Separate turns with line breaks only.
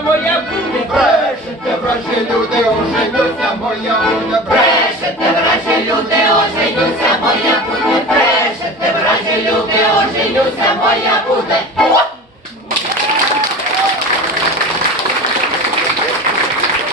бреше моя буде,
брешете, вражі люди, оженюся, моя буде,
брешете, вражі люди, оженюся, моя буде, брешете, вражі люди, оженюся, моя буде.